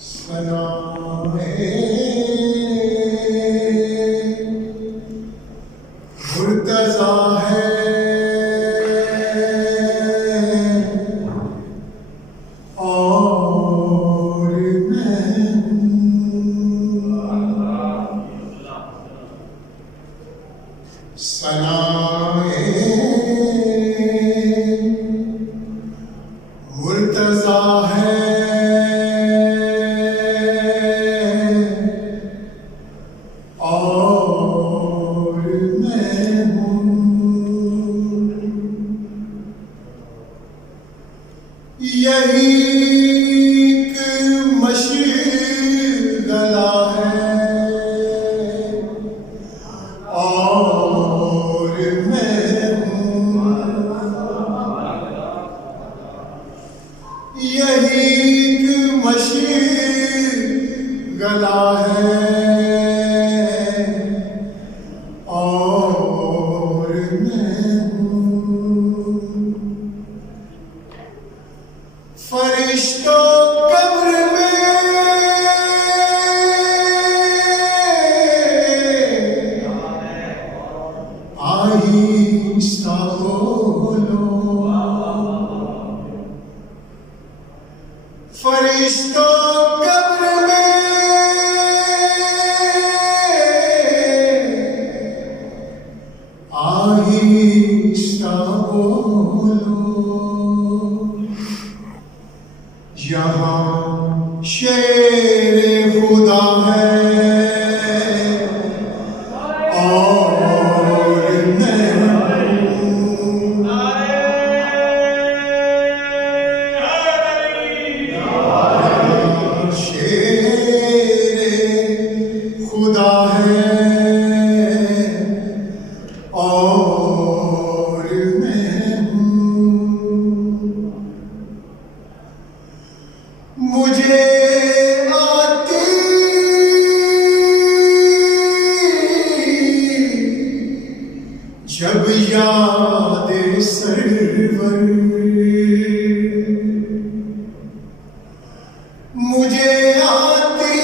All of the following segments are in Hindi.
सलाम है मुर्तज़ा है और मैं सलाम है मुर्तज़ा है और मैं हूँ यही एक मशगला है और मैं हूँ यही एक मशगला है और मैं हूँ फरिश्तों कब्र में आहिस्ता बोलो फरिश्तों कब्र में आहिस्ता बोलो यहाँ शेरे खुदा है और मैं शेरे खुदा है और मैं मुझे आती जब याद सरवर मुझे आती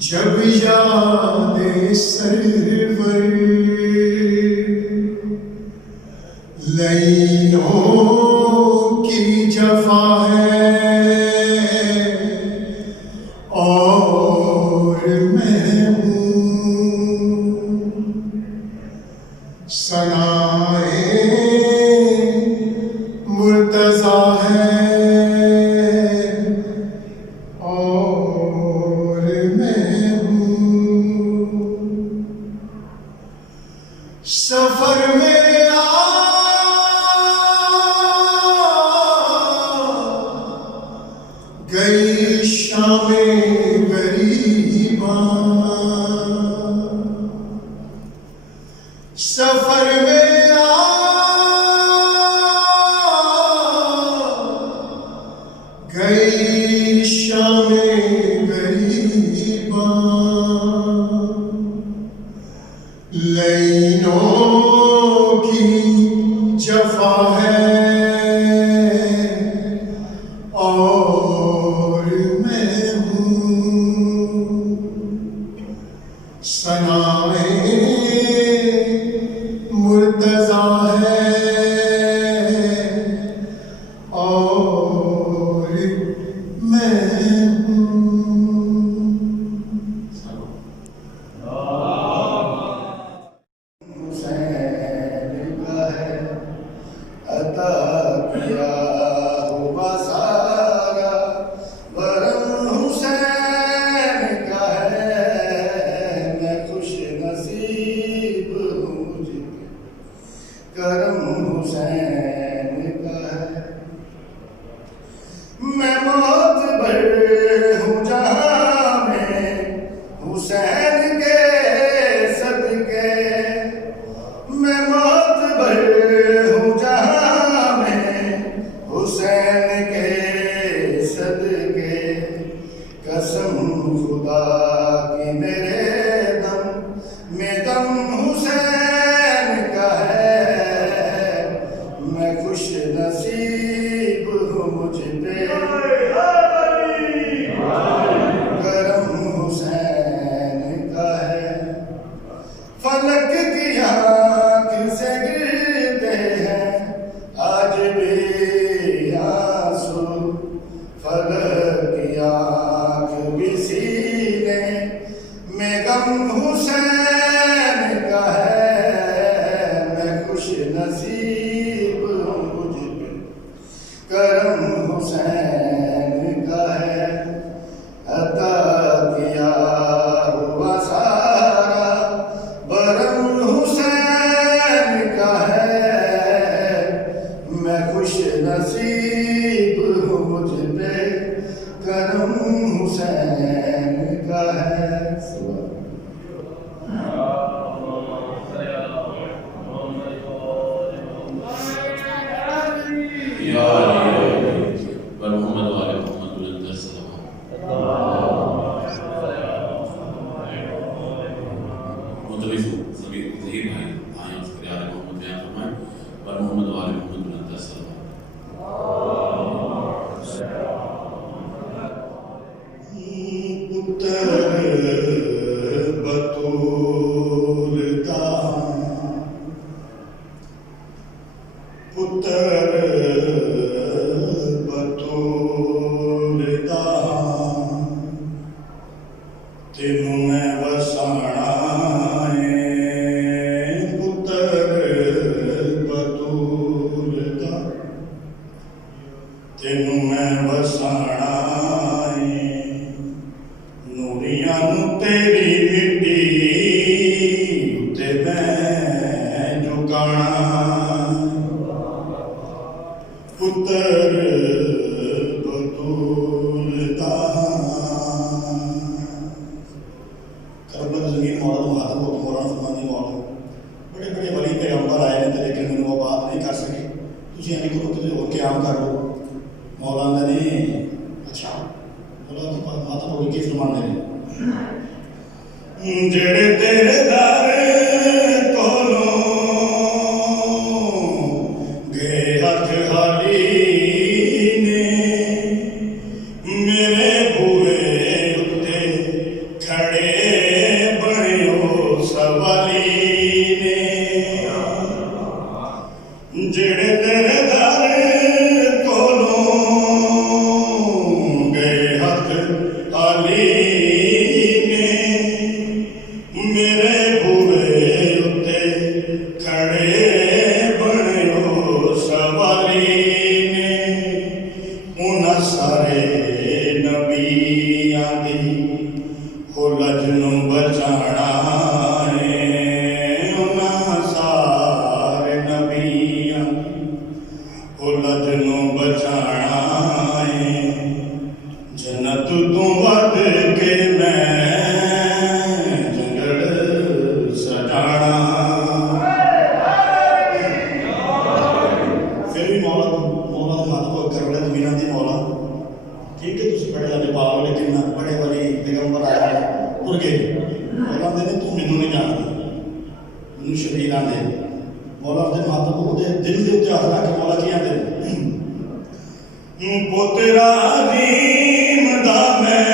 जब याद सरवर लैलों की जफा है और मैं हूँ सनाए मुर्तज़ा है और मैं हूँ सफर में गई शामे गरीबा सफर में गई शामे गरीबा लैलों की जफा है और मैं हूँ सनाए मुर्तज़ा है और मैं हूँ हुसैन का है अता किया हुआ सारा वरन हुसैन का है मैं खुश नसीब हूँ करम हुसैन का है मैं मौत भर हूँ जहाँ में हुसैन के सदके मैं मौत भर हूँ जहाँ में हुसैन के सदके कसम खुदा की मेरे दम में दम हुसैन का है मैं खुश नसीब मुझ पे करम हुसैन का है। फलक की आँख से गिरते हैं आज भी आंसू, फलक की आँख भी सीने में गम हुसैन का है। मैं खुश नसीब हूँ, मुझ पे करम हुसैन का है। अता किया हुआ सारा बरम हुसैन का है। मैं खुश नसीब हूँ, मुझ पे करम हुसैन का है। तेनू मैं वसाना पुत्र बतूलता, तेनू मैं वसाना नूरियां नू तेरी मिट्टी उत्ते मैं झुकाना। पुत्र बतूलता बड़े बड़े वली पैगंबर आए हैं, लेकिन मैंने वो बात नहीं कर सके। तुझे यानी करो कि और क्याम कर लो। मौला ने अच्छा बोला तो माता बोली के फरमाने ने जेड़े तेरे दर कोलो गए हथ हाली ने, मेरे बुए उत्ते खड़े बड़े सवाली ने। जेड़े तेरे दर कोलों गए हथ हाली ने, मेरे बुए उत्ते खड़े बड़े सवाली ने। उन्हां सारे नबियां दी हो लज नू बचाना है। उन्हां सारे नबियां हो लज नू बचाना है। जन्नत तू वध के मैं जंगल सजाना। फिर भी मौला माता को कर रहे मीना दी मौला ठीक है तुम बड़े लगे पाओ, लेकिन बड़े बड़े पैगंबर आए उड़ गए। मौला ने तू मैनू नहीं जानती, मैनू शबीर आते। मौला अपने माता को दिल के उत्ते हथ रख के मौला की आते पोतरा अजीम दा मैं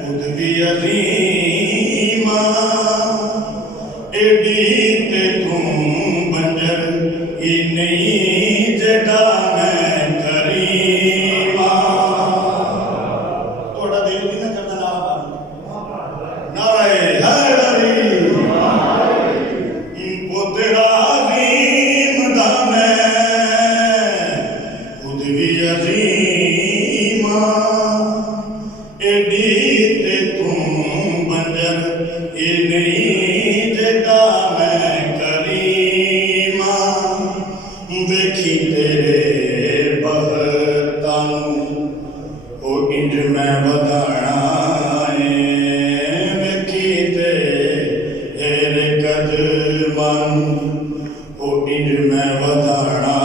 खुद भी अजीम एडी ते तू बंजर ही नहीं जेड़ा मैं करीमा। थोड़ा दिल भी ना करना नारा पानी नाराए हैदरी पोतरा अजीम दा मैं खुद भी अजीम एडी ते तू बंजर ही नहीं जेड़ा मैं करीमा। देखी तेरे बहतानू ओ इंज मैं बधाना है। देखी तेरे कदमानू ओ इंज मैं बधाना